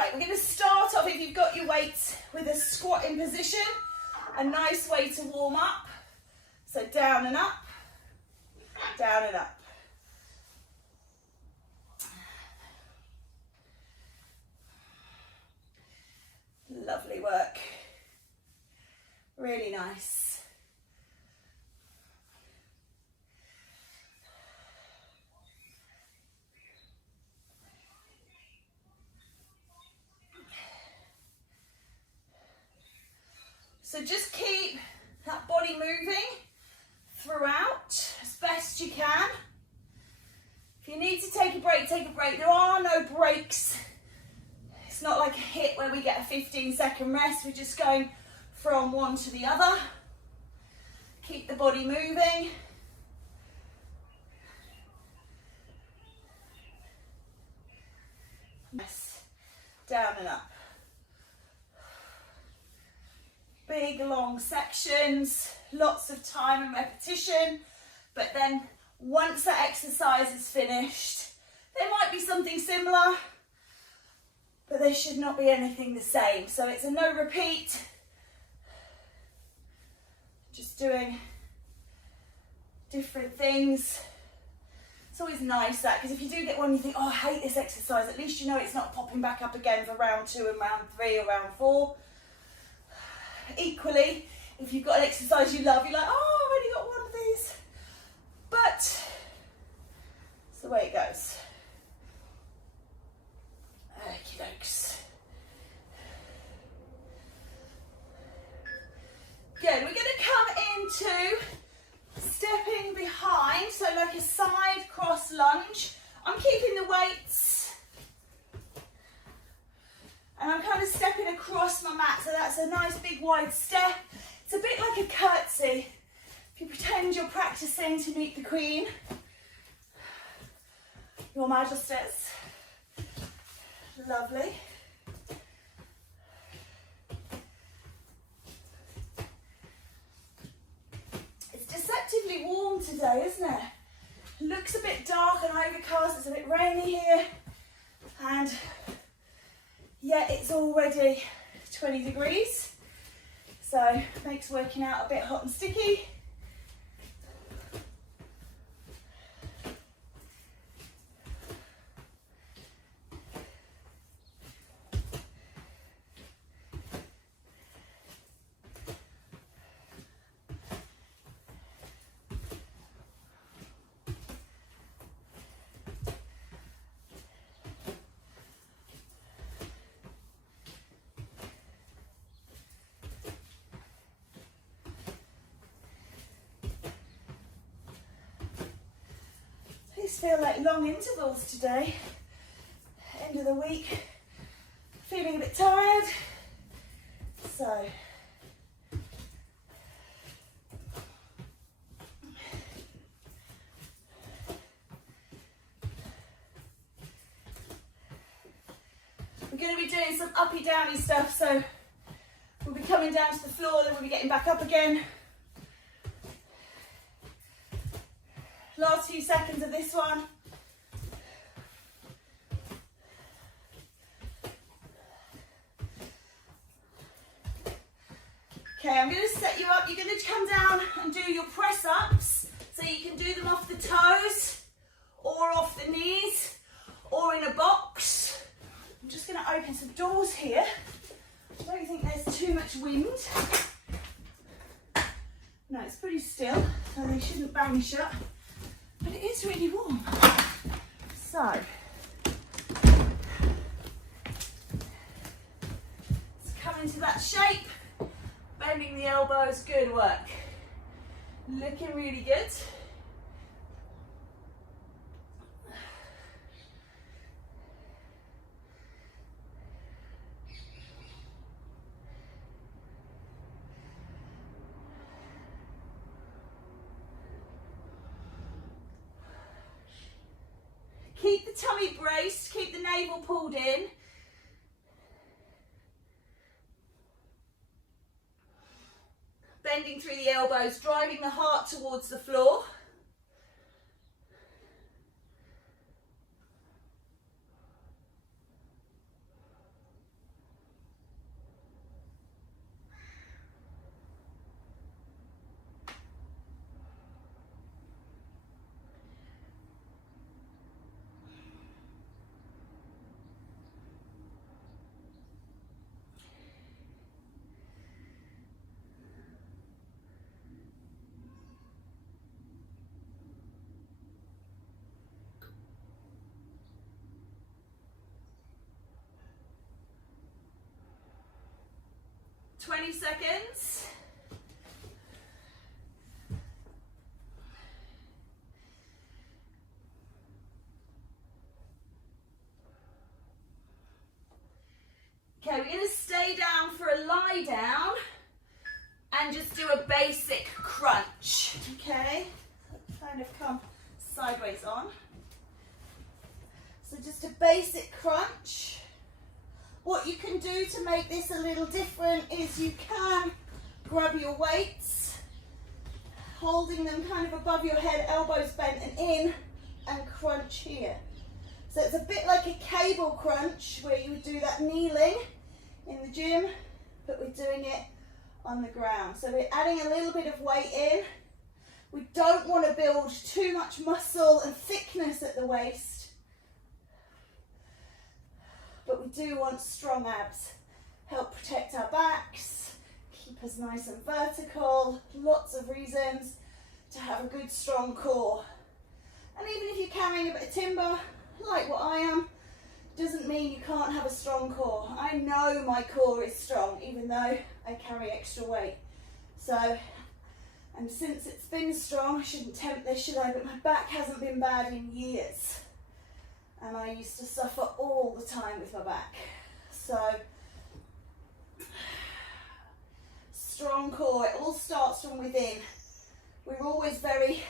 right, we're going to start off, if you've got your weights, with a squatting position. A nice way to warm up. So down and up, down and up. Lovely work. Really nice. So just keep that body moving throughout as best you can. If you need to take a break, take a break. There are no breaks. It's not like a HIIT where we get a 15-second rest. We're just going from one to the other. Keep the body moving. Yes. Down and up. Big long sections, lots of time and repetition, but then once that exercise is finished, there might be something similar, but there should not be anything the same. So it's a no repeat, just doing different things. It's always nice that, because if you do get one you think, oh, I hate this exercise, at least you know it's not popping back up again for round 2 and round 3 or round 4. Equally, if you've got an exercise you love, you're like, oh, I've only got one of these. But it's the way it goes. Okie dokes. Good, we're going to come into stepping behind, so like a side cross lunge. I'm keeping the weights and I'm kind of stepping across my mat, so that's a nice big wide step. It's a bit like a curtsy. If you pretend you're practicing to meet the Queen, Your Majesties. Lovely. It's deceptively warm today, isn't it? It looks a bit dark and overcast, it's a bit rainy here, and yet it's already 20 degrees, so it makes working out a bit hot and sticky. These feel like long intervals today. End of the week, feeling a bit tired. So we're going to be doing some uppy downy stuff, so we'll be coming down to the floor, then we'll be getting back up again. Last few seconds of this one. Okay, I'm going to set you up. You're going to come down and do your press ups. So you can do them off the toes or off the knees or in a box. I'm just going to open some doors here. I don't think there's too much wind. No, it's pretty still, so they shouldn't bang shut. But it is really warm. So, let's come into that shape. Bending the elbows, good work. Looking really good. Keep the tummy braced, keep the navel pulled in. Bending through the elbows, driving the heart towards the floor. 20 seconds. Okay, we're going to stay down for a lie down and just do a basic crunch. Okay, kind of come sideways on. So just a basic crunch. What you can do to make this a little different is you can grab your weights, holding them kind of above your head, elbows bent and in, and crunch here. So it's a bit like a cable crunch where you would do that kneeling in the gym, but we're doing it on the ground. So we're adding a little bit of weight in. We don't want to build too much muscle and thickness at the waist, but we do want strong abs. Help protect our backs, keep us nice and vertical. Lots of reasons to have a good strong core. And even if you're carrying a bit of timber, like what I am, doesn't mean you can't have a strong core. I know my core is strong, even though I carry extra weight. So, and since it's been strong, I shouldn't tempt this, should I? But my back hasn't been bad in years. And I used to suffer all the time with my back. So, strong core, it all starts from within. We're always very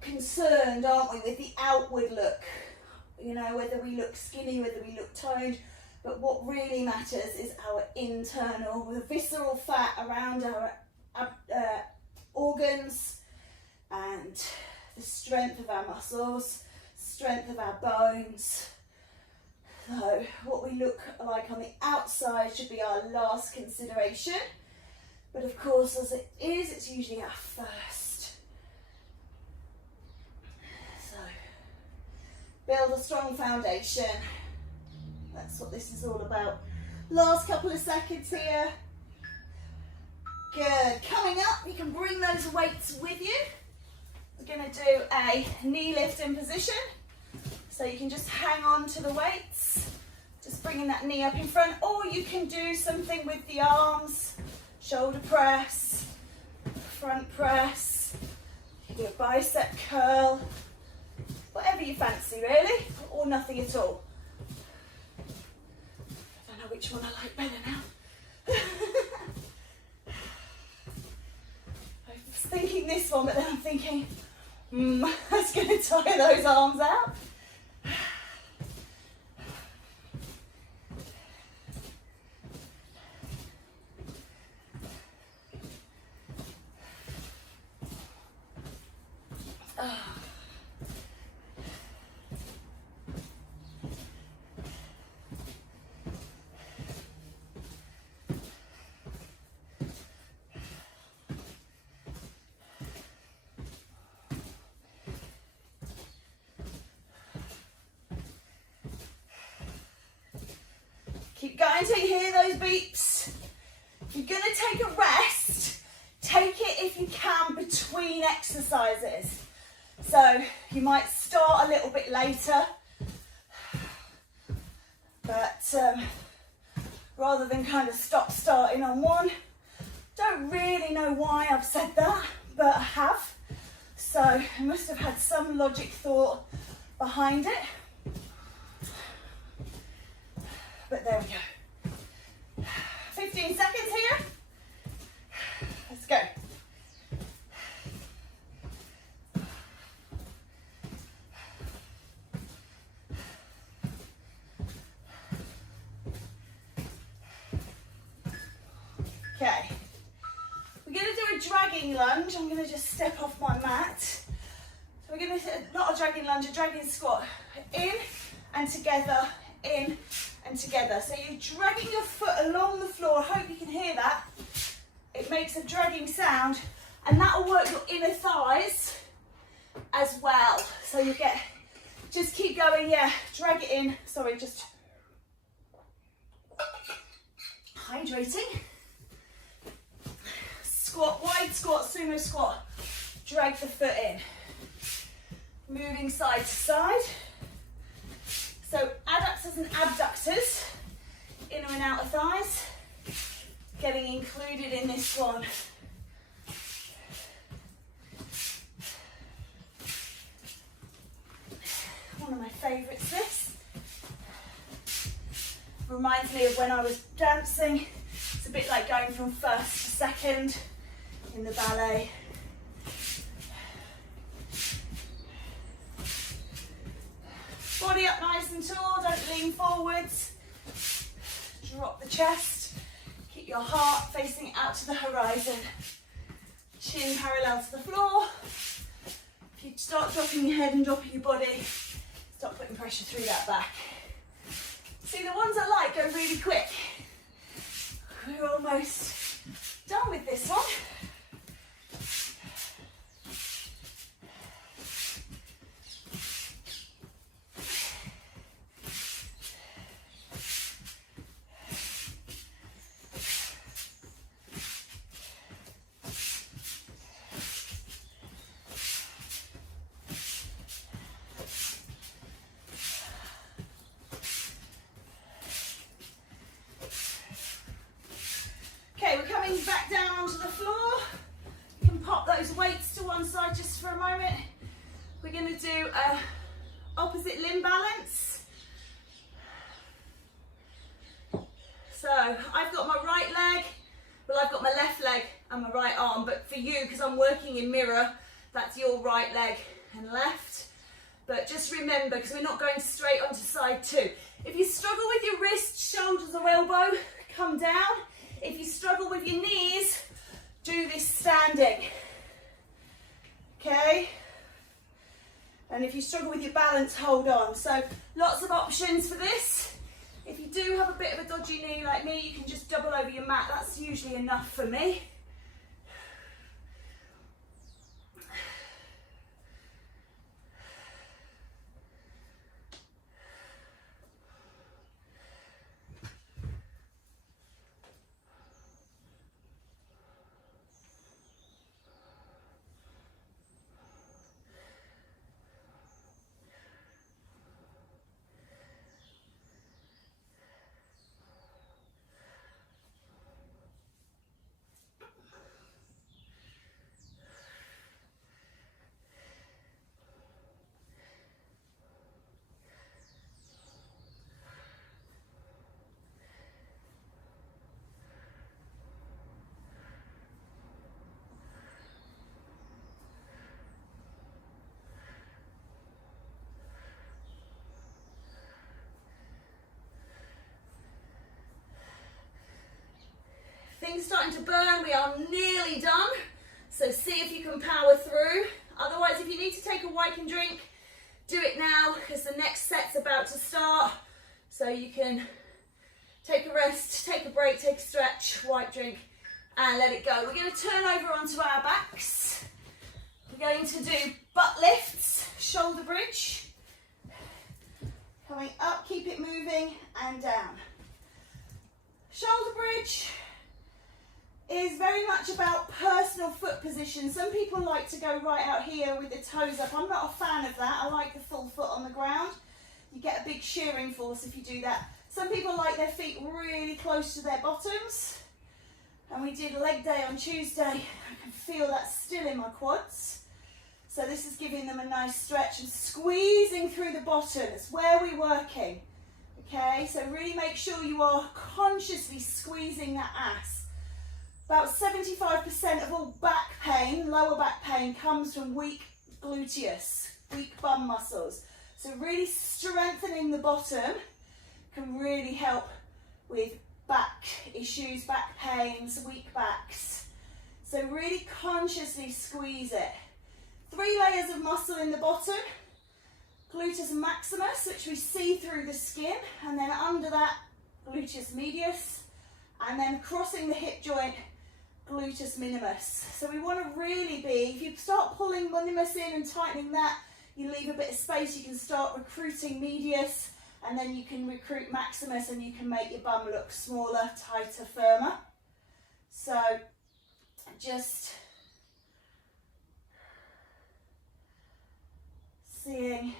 concerned, aren't we, with the outward look. You know, whether we look skinny, whether we look toned, but what really matters is our internal, the visceral fat around our organs, and the strength of our muscles, strength of our bones. So what we look like on the outside should be our last consideration, but of course as it is, it's usually our first. So build a strong foundation. That's what this is all about. Last couple of seconds here. Good. Coming up, you can bring those weights with you. We're going to do a knee lift in position. So you can just hang on to the weights, just bringing that knee up in front, or you can do something with the arms, shoulder press, front press, you can do a bicep curl, whatever you fancy really, or nothing at all. I don't know which one I like better now. I was thinking this one, but then I'm thinking, that's going to tire those arms out. Keep going until you hear those beeps. If you're going to take a rest, take it if you can between exercises. So you might start a little bit later, but rather than kind of stop starting on one. Don't really know why I've said that, but I have. So I must have had some logic thought behind it. But there we go. 15 seconds here. Let's go. Okay. We're going to do a dragging lunge. I'm going to just step off my mat. So we're going to, not a dragging lunge, a dragging squat. In and together, in and together. So you're dragging your foot along the floor. I hope you can hear that. It makes a dragging sound, and that will work your inner thighs as well. So you get, just keep going, yeah, drag it in. Sorry, just hydrating. Squat, wide squat, sumo squat. Drag the foot in. Moving side to side. So adductors and abductors inner and outer thighs getting included in this one. One of my favourites, this. Reminds me of when I was dancing. It's a bit like going from first to second in the ballet. Body up nice and tall, don't lean forwards. Drop the chest. Keep your heart facing out to the horizon. Chin parallel to the floor. If you start dropping your head and dropping your body, start putting pressure through that back. See, the ones I like go really quick. We're almost done with this one. Back down onto the floor. You can pop those weights to one side just for a moment. We're going to do a opposite limb balance. So I've got my right leg, well I've got my left leg and my right arm, but for you, because I'm working in mirror, that's your right leg and left. But just remember, because we're not going straight onto side two. If you struggle with your wrist, shoulders or elbow, come down. If you struggle with your knees, do this standing, okay? And if you struggle with your balance, hold on. So lots of options for this. If you do have a bit of a dodgy knee like me, you can just double over your mat. That's usually enough for me. Things starting to burn, we are nearly done. So see if you can power through. Otherwise, if you need to take a wipe and drink, do it now because the next set's about to start. So you can take a rest, take a break, take a stretch, wipe, drink, and let it go. We're going to turn over onto our backs. We're going to do butt lifts, shoulder bridge. Coming up, keep it moving, and down. Shoulder bridge is very much about personal foot position. Some people like to go right out here with the toes up. I'm not a fan of that. I like the full foot on the ground. You get a big shearing force if you do that. Some people like their feet really close to their bottoms. And we did leg day on Tuesday. I can feel that still in my quads. So this is giving them a nice stretch and squeezing through the bottom. It's where we're working. Okay, so really make sure you are consciously squeezing that ass. About 75% of all back pain, lower back pain, comes from weak gluteus, weak bum muscles. So really strengthening the bottom can really help with back issues, back pains, weak backs. So really consciously squeeze it. 3 layers of muscle in the bottom, gluteus maximus, which we see through the skin, and then under that, gluteus medius, and then crossing the hip joint, gluteus minimus. So we want to really be, if you start pulling minimus in and tightening that, you leave a bit of space, you can start recruiting medius, and then you can recruit maximus, and you can make your bum look smaller, tighter, firmer. So just seeing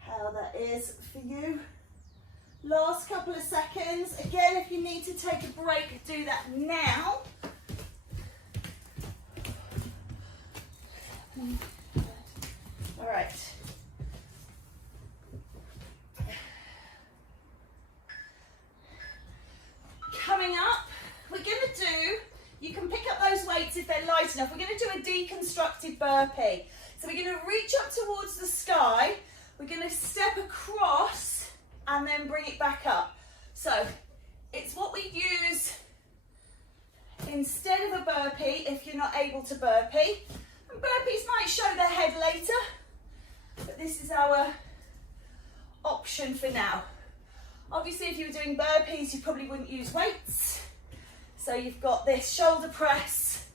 how that is for you. Last couple of seconds. Again, if you need to take a break, do that now. All right. Coming up, we're going to do, you can pick up those weights if they're light enough. We're going to do a deconstructed burpee. So we're going to reach up towards the sky. We're going to step across and then bring it back up. So it's what we use instead of a burpee if you're not able to burpee. And burpees might show their head later, but this is our option for now. Obviously, if you were doing burpees, you probably wouldn't use weights. So you've got this shoulder press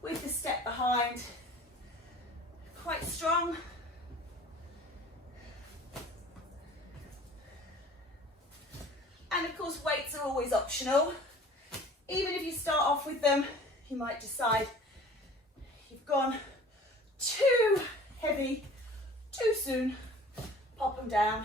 with the step behind, quite strong. And of course, weights are always optional. Even if you start off with them, you might decide you've gone too heavy, too soon, pop them down.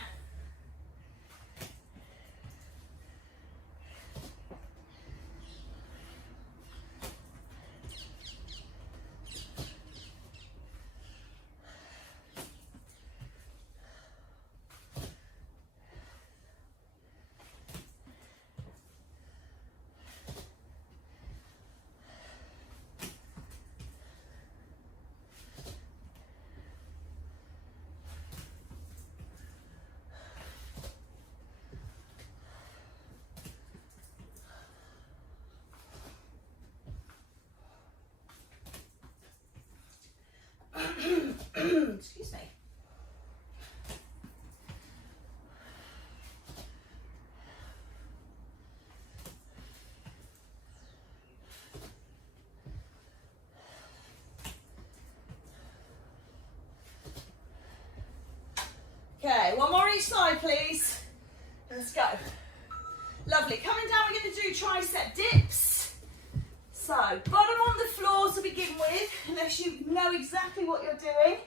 Excuse me. Okay, one more each side, please. Let's go. Lovely. Coming down, we're going to do tricep dips. So, bottom on the floor to begin with, unless you know exactly what you're doing.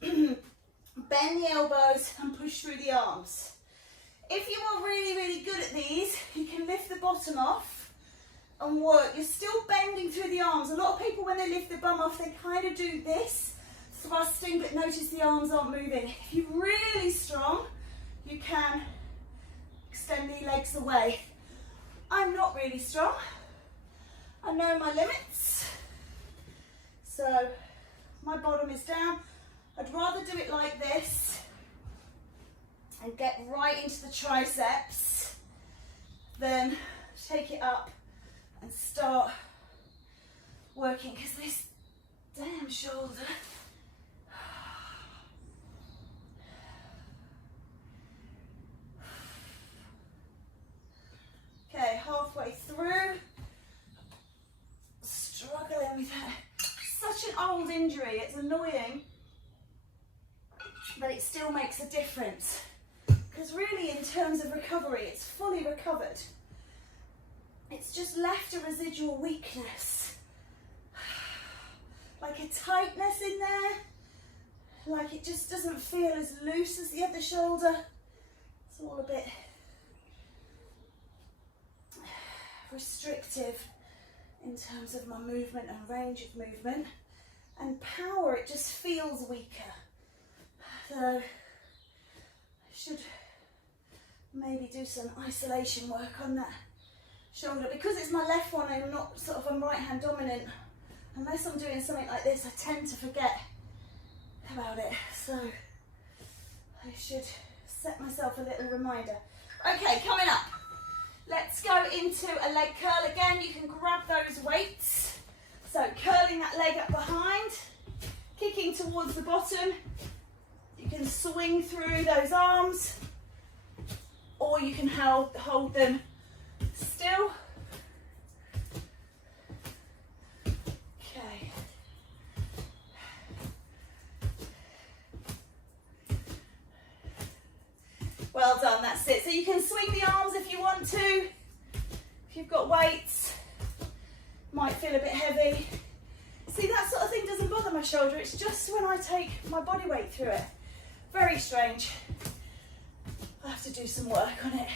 Bend the elbows and push through the arms. If you are really, really good at these, you can lift the bottom off and work. You're still bending through the arms. A lot of people, when they lift the bum off, they kind of do this, thrusting, but notice the arms aren't moving. If you're really strong, you can extend the legs away. I'm not really strong. I know my limits. So my bottom is down. I'd rather do it like this and get right into the triceps than take it up and start working, because this damn shoulder. Okay, halfway through. Struggling with that. Such an old injury, it's annoying, but it still makes a difference. Because really, in terms of recovery, it's fully recovered. It's just left a residual weakness. Like a tightness in there. Like it just doesn't feel as loose as the other shoulder. It's all a bit restrictive in terms of my movement and range of movement. And power, it just feels weaker. So I should maybe do some isolation work on that shoulder. Because it's my left one, I'm not sort of, I'm right hand dominant. Unless I'm doing something like this, I tend to forget about it. So I should set myself a little reminder. Okay, coming up. Let's go into a leg curl. Again, you can grab those weights. So curling that leg up behind, kicking towards the bottom. You can swing through those arms, or you can hold them still. Okay. Well done, that's it. So you can swing the arms if you want to. If you've got weights, might feel a bit heavy. See, that sort of thing doesn't bother my shoulder. It's just when I take my body weight through it. Very strange. I have to do some work on it.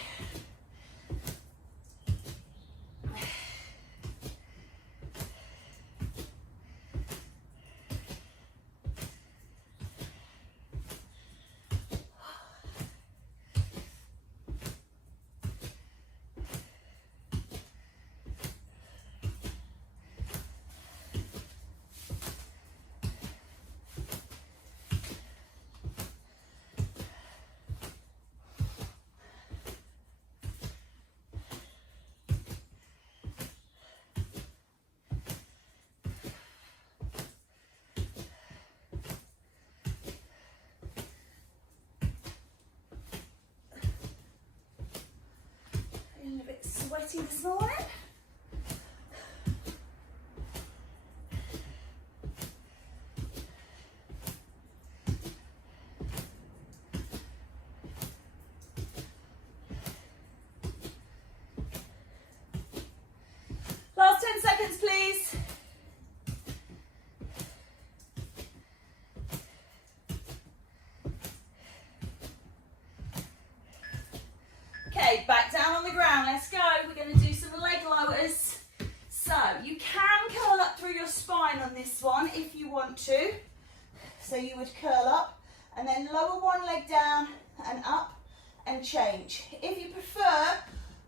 A bit sweaty this morning. Last 10 seconds, please. Okay, back down on the ground, let's go. We're going to do some leg lowers. So, you can curl up through your spine on this one if you want to. So you would curl up and then lower one leg down and up and change. If you prefer,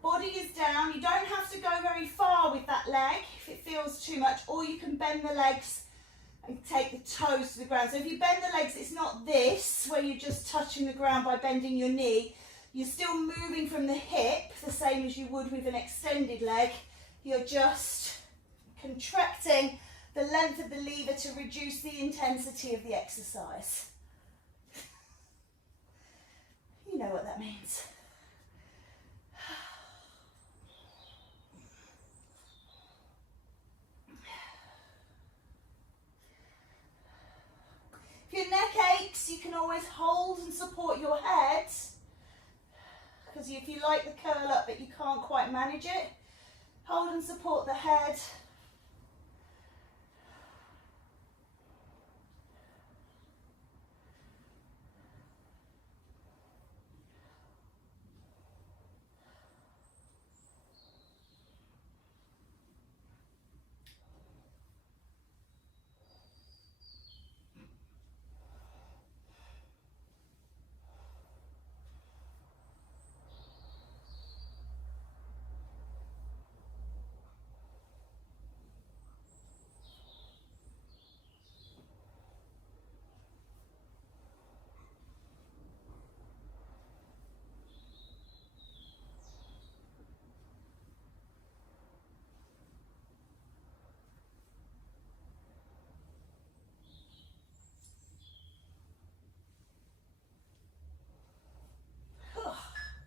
body is down. You don't have to go very far with that leg if it feels too much, or you can bend the legs and take the toes to the ground. So if you bend the legs, it's not this, where you're just touching the ground by bending your knee. You're still moving from the hip, the same as you would with an extended leg. You're just contracting the length of the lever to reduce the intensity of the exercise. You know what that means. If your neck aches, you can always hold and support your head. Because if you like the curl up but you can't quite manage it, hold and support the head.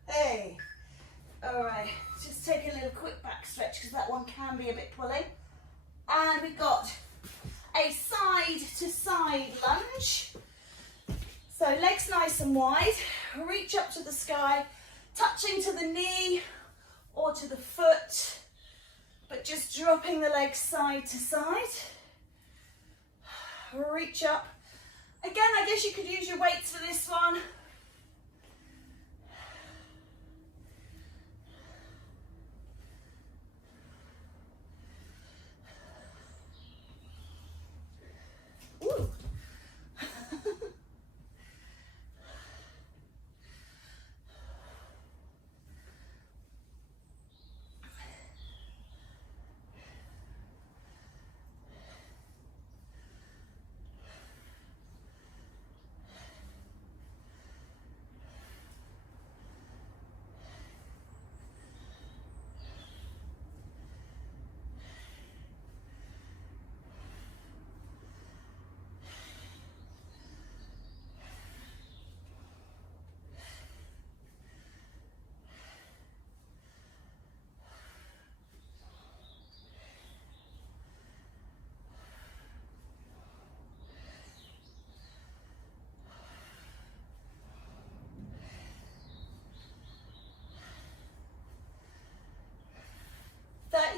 Hey, all right, just take a little quick back stretch because that one can be a bit pulling. And we've got a side to side lunge. So legs nice and wide, reach up to the sky, touching to the knee or to the foot, but just dropping the legs side to side. Reach up. Again, I guess you could use your weights for this one.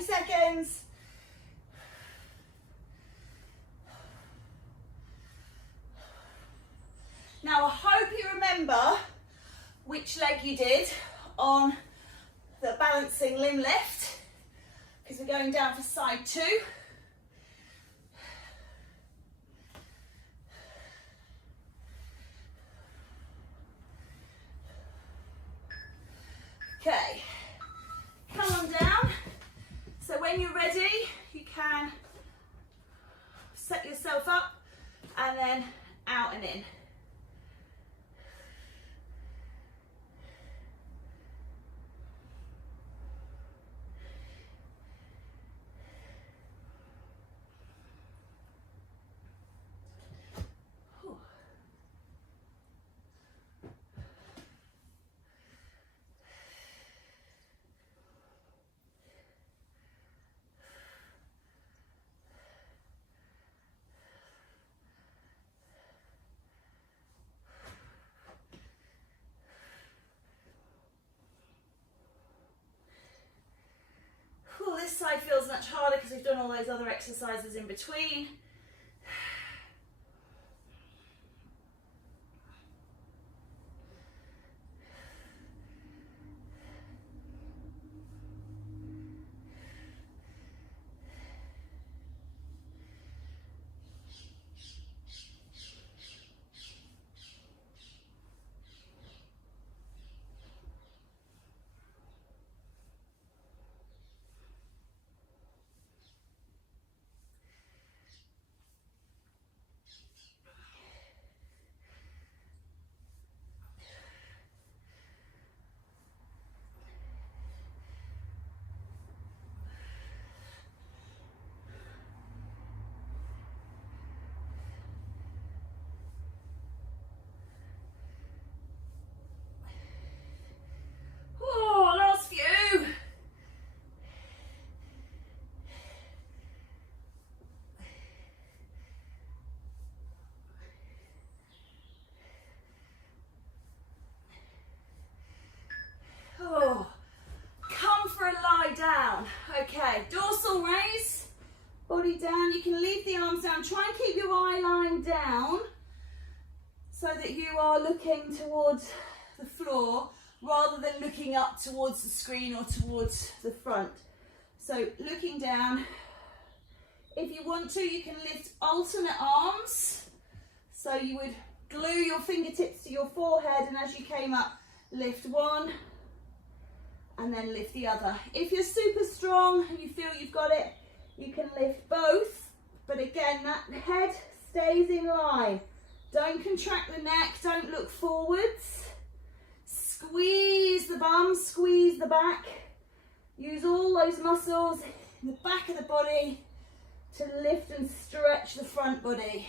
Seconds. Now I hope you you did on the balancing limb lift, because we're going down for side 2. Okay, come on down. So when you're ready, you can set yourself up and then out and in. This side feels much harder because we've done all those other exercises in between. Come for a lie down. Okay, dorsal raise, body down. You can leave the arms down. Try and keep your eye line down so that you are looking towards the floor rather than looking up towards the screen or towards the front. So looking down. If you want to, you can lift alternate arms. So you would glue your fingertips to your forehead, and as you came up, lift one and then lift the other. If you're super strong and you feel you've got it, you can lift both, but again, that head stays in line. Don't contract the neck, don't look forwards. Squeeze the bum, squeeze the back. Use all those muscles in the back of the body to lift and stretch the front body.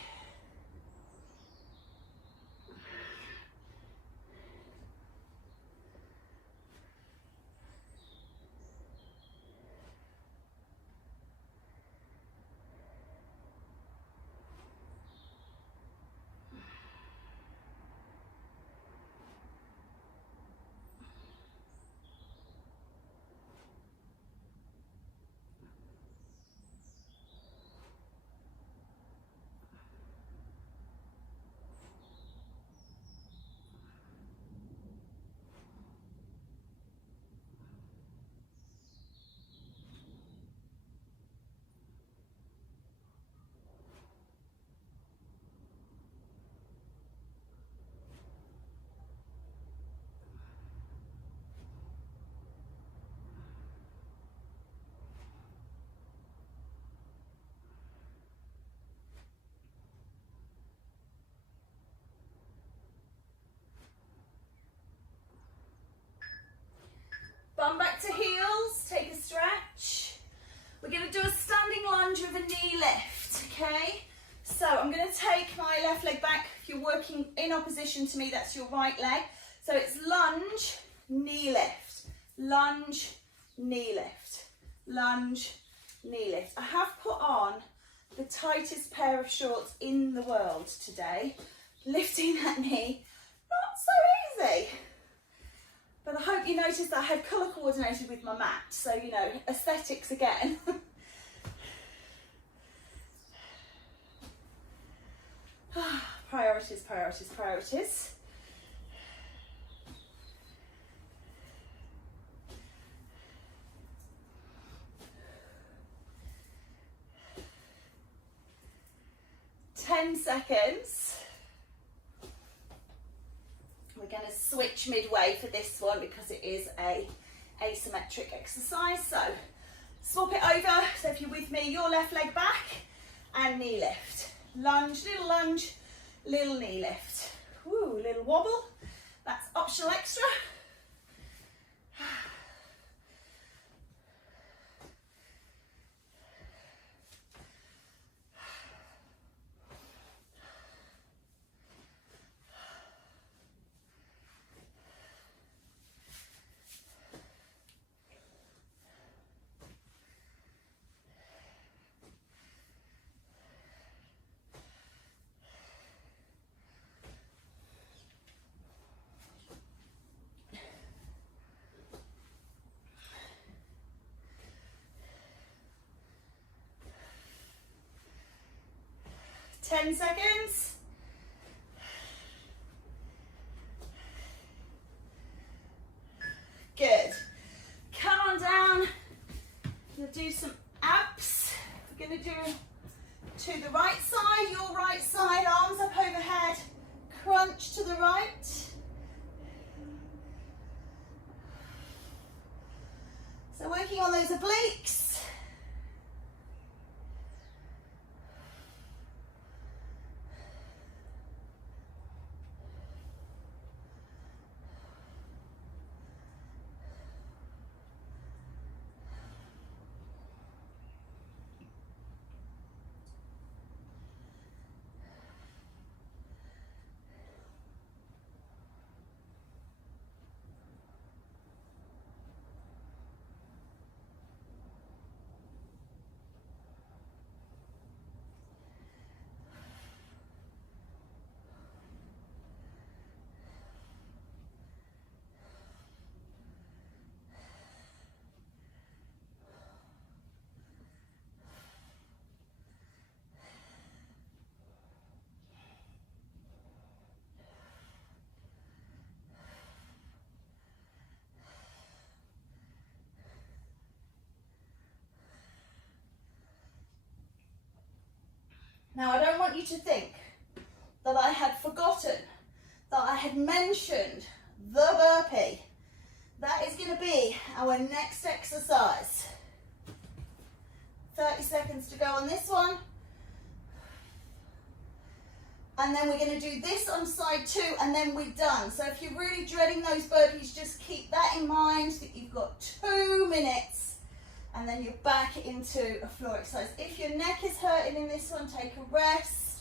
Bum back to heels, take a stretch. We're going to do a standing lunge with a knee lift, okay? So I'm going to take my left leg back. If you're working in opposition to me, that's your right leg. So it's lunge, knee lift, lunge, knee lift, lunge, knee lift. I have put on the tightest pair of shorts in the world today. Lifting that knee, not so easy. But I hope you noticed that I have colour coordinated with my mat, so you know, aesthetics again. Priorities, priorities, priorities. 10 seconds. We're going to switch midway for this one because it is a asymmetric exercise. So swap it over. So if you're with me, your left leg back and knee lift. Lunge, little knee lift. Woo, little wobble. That's optional extra. Ten seconds. Good. Come on down. You'll do some abs. We're going to do to the right side, your right side, arms up overhead, crunch to the right. So working on those obliques. Now, I don't want you to think that I had forgotten that I had mentioned the burpee. That is going to be our next exercise. 30 seconds to go on this one. And then we're going to do this on side 2 and then we're done. So if you're really dreading those burpees, just keep that in mind that you've got 2 minutes. And then you're back into a floor exercise. If your neck is hurting in this one, take a rest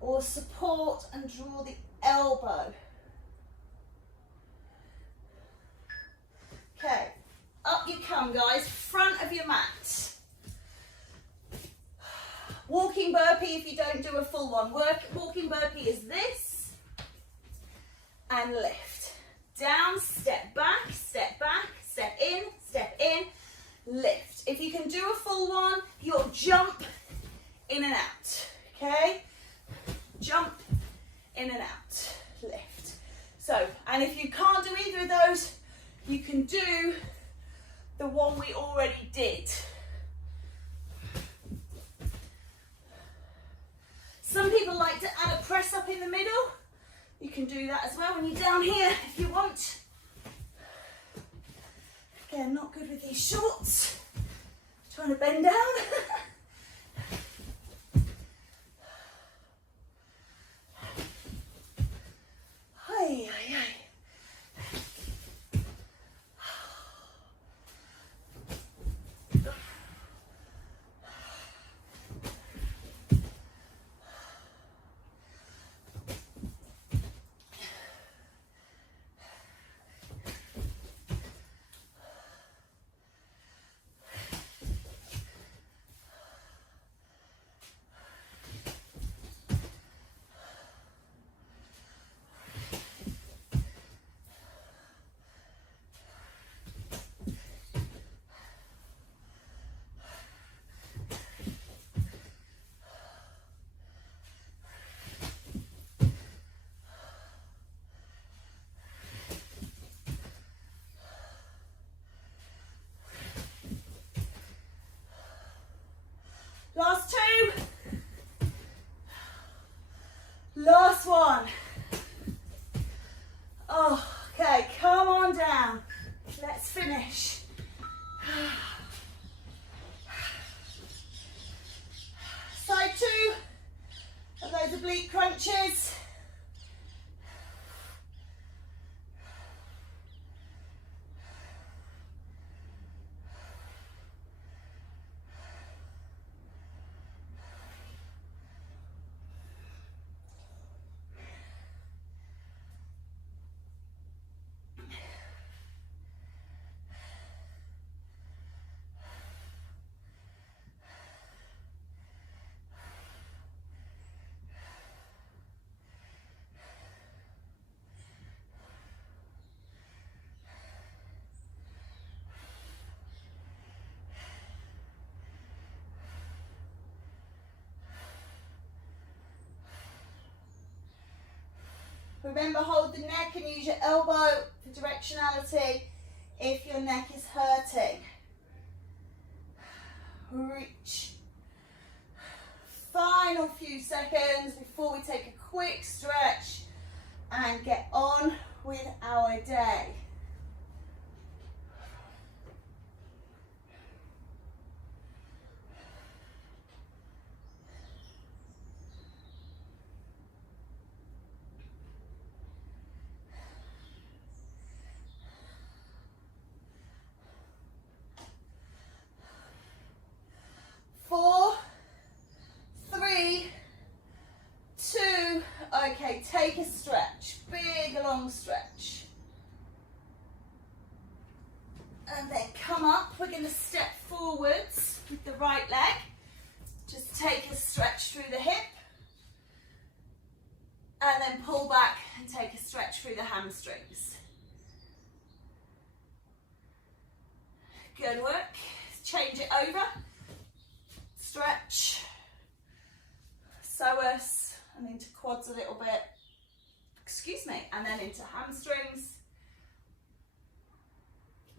or support and draw the elbow. Okay, up you come, guys, front of your mat. Walking burpee if you don't do a full one. Walking burpee is this and lift. Down, step back, step in, lift. If you can do a full one, you'll jump in and out, okay? Jump in and out, lift. So, and if you can't do either of those, you can do the one we already did. Some people like to add a press up in the middle. You can do that as well when you're down here if you want. Again, not good with these shorts. Trying to bend down. Hi, hi, hi. finish. Side 2 of those oblique crunches. Remember, hold the neck and use your elbow for directionality if your neck is hurting. Reach. Final few seconds before we take a quick stretch and get on with our day. Okay, take a stretch, big long stretch. And then come up, we're going to step forwards with the right leg. Just take a stretch through the hip. And then pull back and take a stretch through the hamstrings. Good work. Change it over. Stretch. Psoas. And into quads a little bit, excuse me, and then into hamstrings.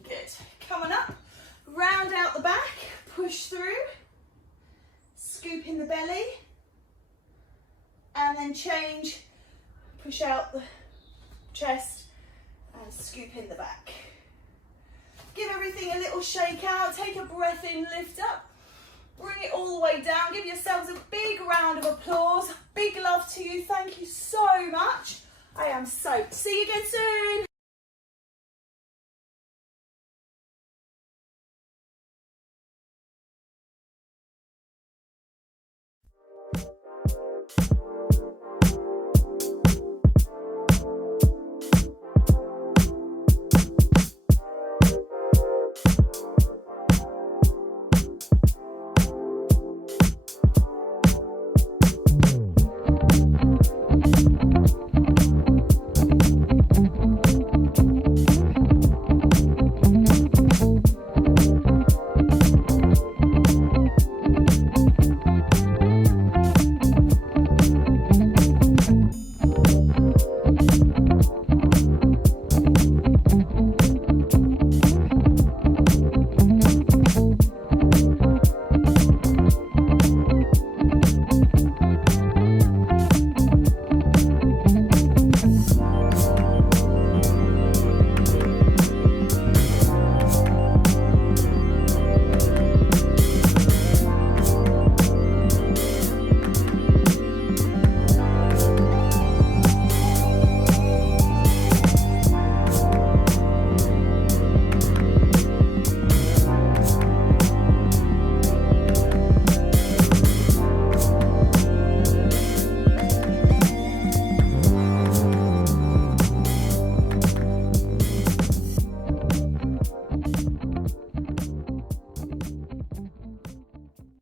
Good. Coming up, round out the back, push through, scoop in the belly, and then change, push out the chest, and scoop in the back. Give everything a little shake out, take a breath in, lift up. Bring it all the way down. Give yourselves a big round of applause. Big love to you. Thank you so much. I am soaked. See you again soon.